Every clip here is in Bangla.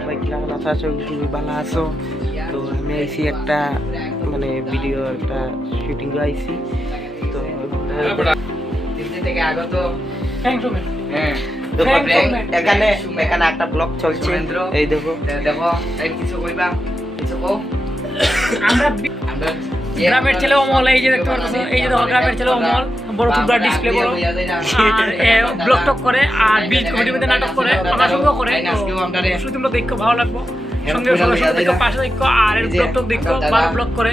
সবাই কিরকম আছো? আশা করি তুমি ভালো আছো। তো আমি আইছি একটা মানে ভিডিও একটা শুটিং আইছি। তো এখানে এখানে একটা ব্লগ চলছে, এই দেখো কিছু কইবা কিছু কও। আমরা গ্রামের ছেলে অমল, এই যে দেখতে পাচ্ছ, এই যে দেখো গ্রামের ছেলে অমল, বড় টুকরা ডিসপ্লে বড় আর ব্লগ টক করে আর বিট কমেডি মধ্যে নাটক করে, আমরা সঙ্গে করে। শুধু তোমরা দেখো, ভালো লাগবে। সঙ্গে সঙ্গে দেখো, পাশে দেখো আর এর ব্লগ টক দেখো, ভালো ব্লগ করে।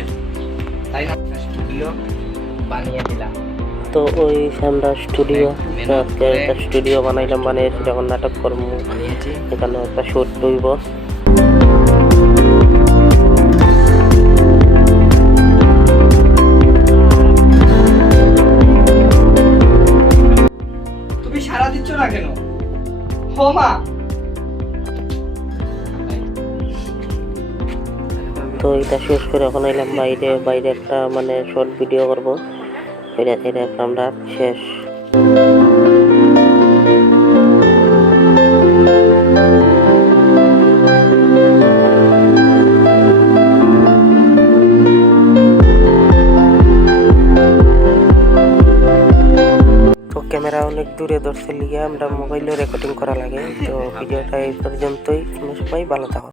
তাই না ভিডিও বানিয়ে দিলাম। তো ওই আমরা স্টুডিও একটা স্টুডিও বানাইলাম, বানিয়েছি যখন নাটক করবো এখানে একটা শুট হইব। তুমি সারা দিচ্ছ না কেন? হো মা। তো এটা শেষ করে এখন এলাম বাইরে, বাইরে একটা মানে শর্ট ভিডিও করবো। এটা আমরা শেষ। তো ক্যামেরা অনেক দূরে ধরছে লিগে আমরা মোবাইলেও রেকর্ডিং করা লাগে। তো ভিডিওটা এই পর্যন্তই, সবাই ভালো থাকো।